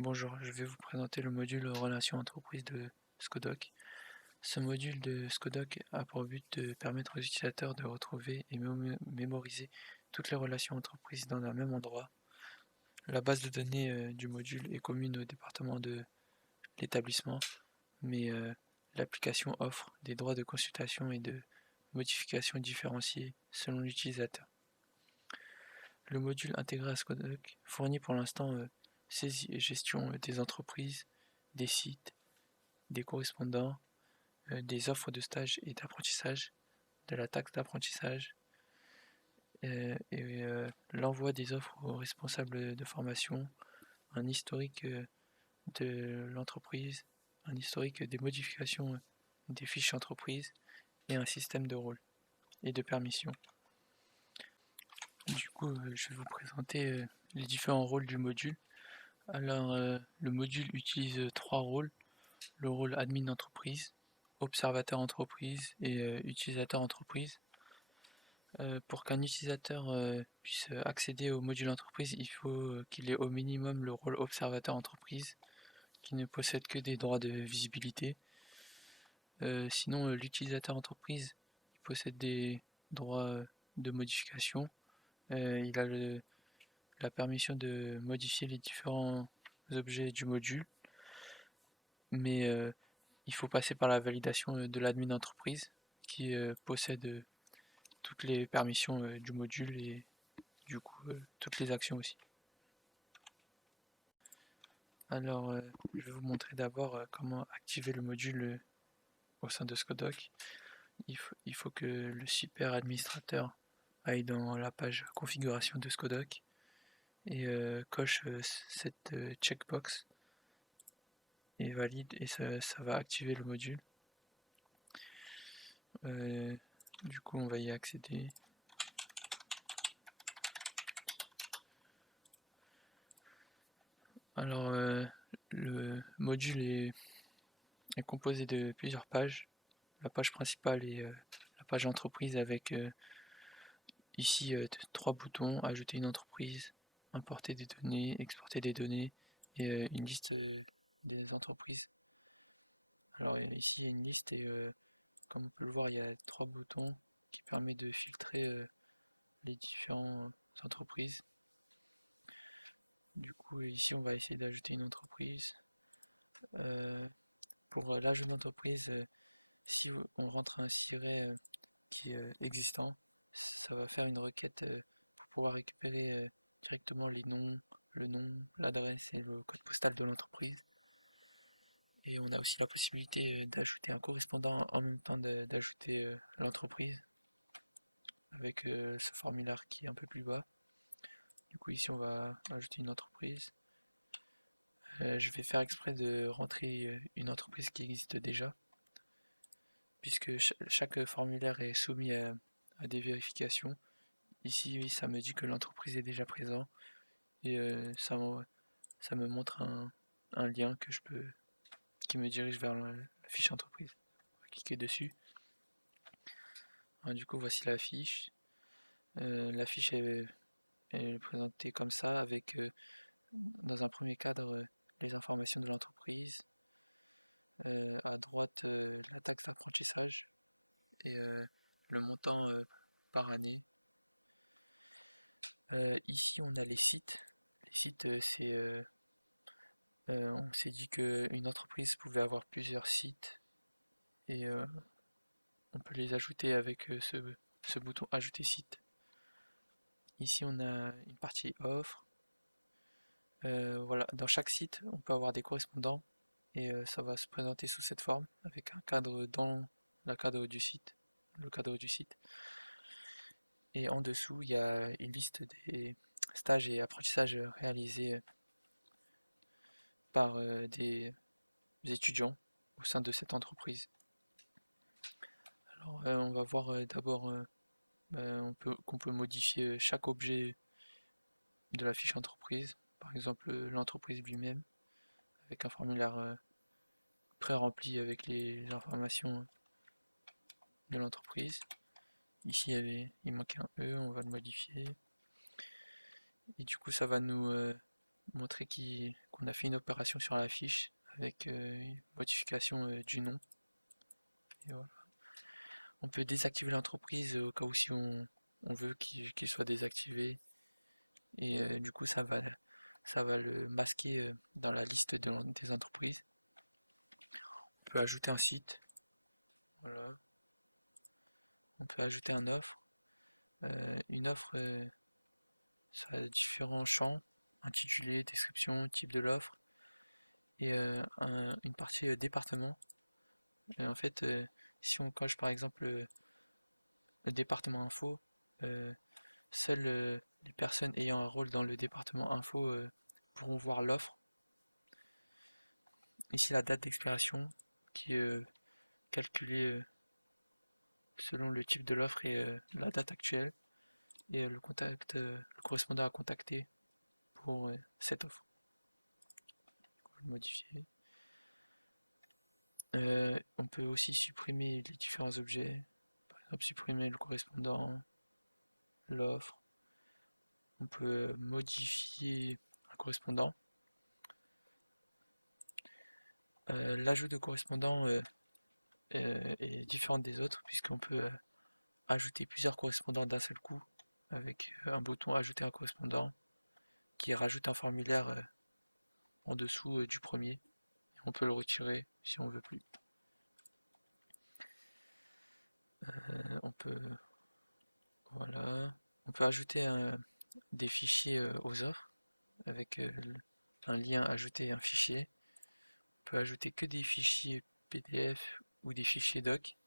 Bonjour, je vais vous présenter le module Relations entreprises de Skodoc. Ce module de Skodoc a pour but de permettre aux utilisateurs de retrouver et mémoriser toutes les relations entreprises dans un même endroit. La base de données du module est commune au département de l'établissement, mais l'application offre des droits de consultation et de modification différenciés selon l'utilisateur. Le module intégré à Skodoc fournit pour l'instant saisie et gestion des entreprises, des sites, des correspondants, des offres de stage et d'apprentissage, de la taxe d'apprentissage, et l'envoi des offres aux responsables de formation, un historique de l'entreprise, un historique des modifications des fiches entreprises et un système de rôle et de permission. Du coup, je vais vous présenter les différents rôles du module. Alors, le module utilise trois rôles: le rôle admin entreprise, observateur entreprise et utilisateur entreprise. Pour qu'un utilisateur puisse accéder au module entreprise, il faut qu'il ait au minimum le rôle observateur entreprise, qui ne possède que des droits de visibilité. Sinon, l'utilisateur entreprise il possède des droits de modification. Il a la permission de modifier les différents objets du module, mais il faut passer par la validation de l'admin entreprise qui possède toutes les permissions du module et du coup toutes les actions aussi. Alors je vais vous montrer d'abord comment activer le module au sein de Skodoc. Il faut que le super administrateur aille dans la page configuration de Skodoc et coche cette checkbox et valide, et ça va activer le module. Du coup on va y accéder. Alors le module est composé de plusieurs pages. La page principale est la page entreprise avec ici trois boutons: ajouter une entreprise, importer des données, exporter des données et une liste des entreprises. Alors ici il y a une liste et comme on peut le voir il y a trois boutons qui permettent de filtrer les différentes entreprises. Du coup ici on va essayer d'ajouter une entreprise. Pour l'ajout d'entreprise, si on rentre un siret qui est existant, ça va faire une requête pour pouvoir récupérer directement les noms, le nom, l'adresse et le code postal de l'entreprise. Et on a aussi la possibilité d'ajouter un correspondant en même temps d'ajouter l'entreprise avec ce formulaire qui est un peu plus bas. Du coup ici on va ajouter une entreprise. Je vais faire exprès de rentrer une entreprise qui existe déjà, puisque chaque formulaire est soumis à des vérifications. Ici, oui, ça me dit que l'entreprise est déjà présente et ça me montre un lien qui me dirige vers la fiche entreprise. On va cliquer dessus. Alors, du coup, voici la fiche. La fiche est présentée comme ça, avec dans un premier cadre les informations de l'entreprise. À droite, la taxe d'apprentissage et le montant par année. Ici, on a les sites. Les sites, on s'est dit qu'une entreprise pouvait avoir plusieurs sites et on peut les ajouter avec ce bouton ajouter site. Ici, on a une partie offre. Voilà, dans chaque site, on peut avoir des correspondants et ça va se présenter sous cette forme avec un cadre dans le cadre du site. Et en dessous, il y a une liste des stages et apprentissages réalisés par des étudiants au sein de cette entreprise. Alors, on va voir d'abord qu'on peut modifier chaque objet de la fiche entreprise, par exemple l'entreprise lui-même, avec un formulaire pré-rempli avec les informations de l'entreprise. Ici il manquait un E, on va le modifier. Et du coup ça va nous montrer Donc on a fait une opération sur la fiche avec une modification du nom. Et voilà. On peut désactiver l'entreprise au cas où si on veut qu'il soit désactivé. Et du coup ça va le masquer dans la liste des entreprises. On peut ajouter un site. Voilà. On peut ajouter une offre. Une offre, ça a différents champs, intitulé, description, type de l'offre, et une partie département. Et en fait, si on coche par exemple le département info, seules les personnes ayant un rôle dans le département info pourront voir l'offre. Ici la date d'expiration qui est calculée selon le type de l'offre et la date actuelle, et le correspondant à contacter pour cette offre. On va le modifier. On peut aussi supprimer les différents objets, par exemple supprimer le correspondant, l'offre. On peut modifier un correspondant. L'ajout de correspondant est différent des autres puisqu'on peut ajouter plusieurs correspondants d'un seul coup avec un bouton ajouter un correspondant qui rajoute un formulaire en dessous du premier. Et on peut le retirer si on veut plus. On peut voilà, on peut ajouter des fichiers aux offres avec un lien ajouter un fichier. On peut ajouter que des fichiers PDF ou des fichiers doc.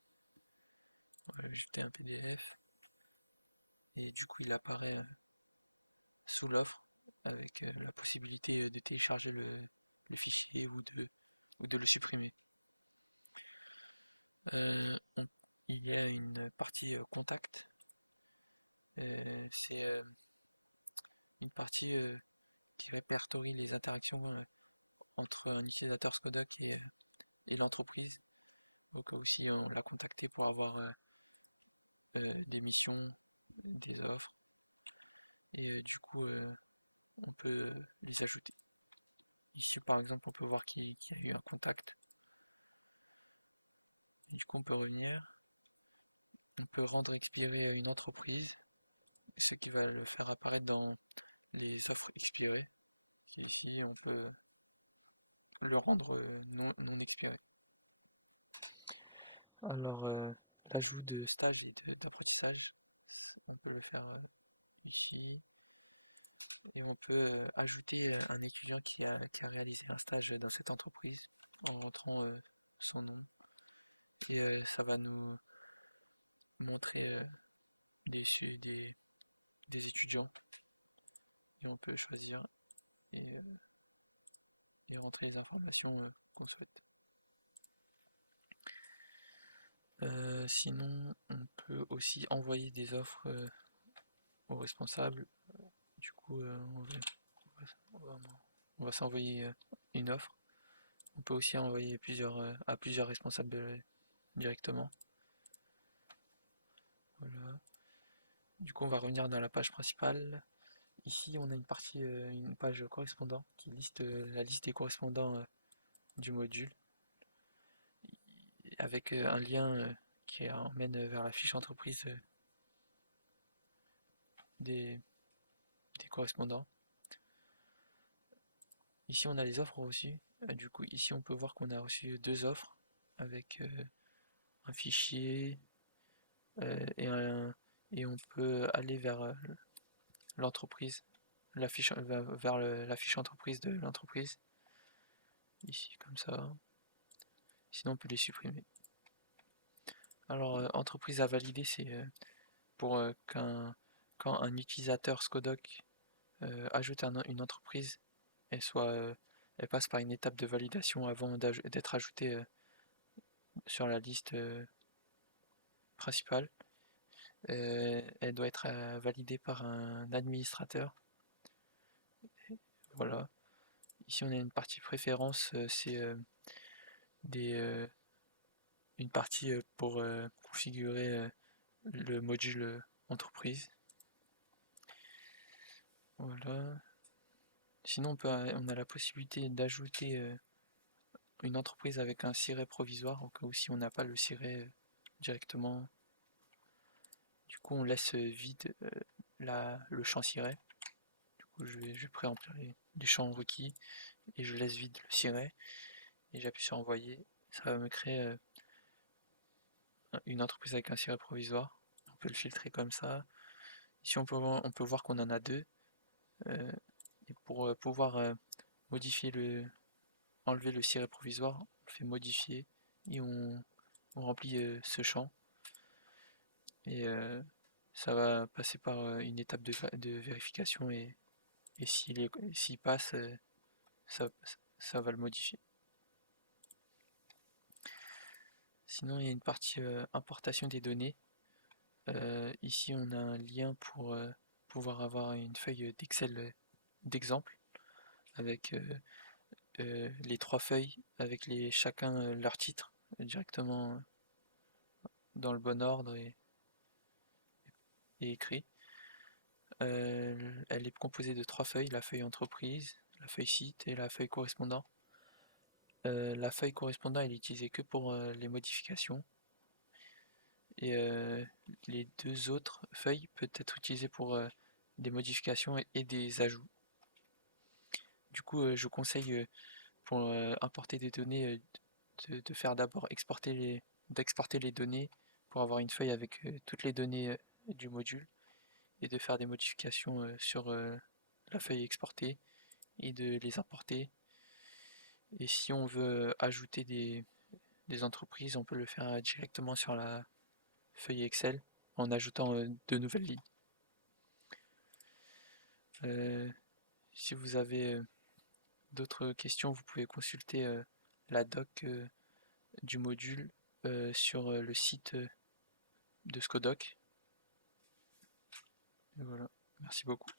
On va ajouter un PDF et du coup il apparaît sous l'offre avec la possibilité de télécharger le fichier ou de le supprimer. Il y a une partie contact. C'est une partie qui répertorie les interactions entre un utilisateur Skodoc et l'entreprise, au cas où si on l'a contacté pour avoir des missions, des offres, et du coup on peut les ajouter. Ici par exemple on peut voir qu'il y a eu un contact, et du coup on peut revenir, on peut rendre expirer une entreprise, ce qui va le faire apparaître dans les offres expirées, qui ici on peut le rendre non expiré. Alors l'ajout de stage et d'apprentissage, on peut le faire ici. Et on peut ajouter un étudiant qui a réalisé un stage dans cette entreprise en rentrant son nom. Et ça va nous montrer des étudiants. Et on peut choisir et, euh, et rentrer les informations qu'on souhaite. Sinon, on peut aussi envoyer des offres aux responsables. Du coup, on va s'envoyer une offre. On peut aussi envoyer à plusieurs responsables directement. Voilà. Du coup, on va revenir dans la page principale. Ici, on a une page correspondant qui liste la liste des correspondants du module avec un lien qui emmène vers la fiche entreprise des, des correspondants. Ici, on a les offres reçues. Du coup, ici, on peut voir qu'on a reçu deux offres avec un fichier et on peut aller vers l'entreprise, vers la fiche entreprise de l'entreprise. Ici, comme ça. Sinon, on peut les supprimer. Alors, entreprise à valider, c'est pour quand un utilisateur Skodoc ajoute une entreprise, elle passe par une étape de validation avant d'être ajoutée sur la liste principale. Elle doit être validée par un administrateur. Voilà. Ici, on a une partie préférence, c'est une partie pour configurer le module entreprise. Voilà. Sinon, on a la possibilité d'ajouter une entreprise avec un siret provisoire, au cas où si on n'a pas le siret directement. Du coup, on laisse vide le champ siret. Du coup, je vais préemplir les champs requis et je laisse vide le siret et j'appuie sur envoyer. Ça va me créer une entreprise avec un siret provisoire. On peut le filtrer comme ça. Ici, on peut voir qu'on en a deux. euh, et pour pouvoir modifier enlever le siret provisoire, on le fait modifier et on remplit ce champ. Et ça va passer par une étape de vérification et s'il passe, ça, ça va le modifier. Sinon, il y a une partie importation des données. Ici, on a un lien pour pouvoir avoir une feuille d'Excel d'exemple avec les trois feuilles, avec chacun leur titre directement dans le bon ordre et écrit. Elle est composée de trois feuilles, la feuille entreprise, la feuille site et la feuille correspondant. La feuille correspondant elle est utilisée que pour les modifications et les deux autres feuilles peuvent être utilisées pour des modifications et des ajouts. Du coup, je conseille pour importer des données de faire d'abord d'exporter les données pour avoir une feuille avec toutes les données du module et de faire des modifications sur la feuille exportée et de les importer. Et si on veut ajouter des entreprises, on peut le faire directement sur la feuille Excel en ajoutant de nouvelles lignes. Euh, Si vous avez d'autres questions, vous pouvez consulter la doc du module sur le site de Scodoc. Et voilà, merci beaucoup.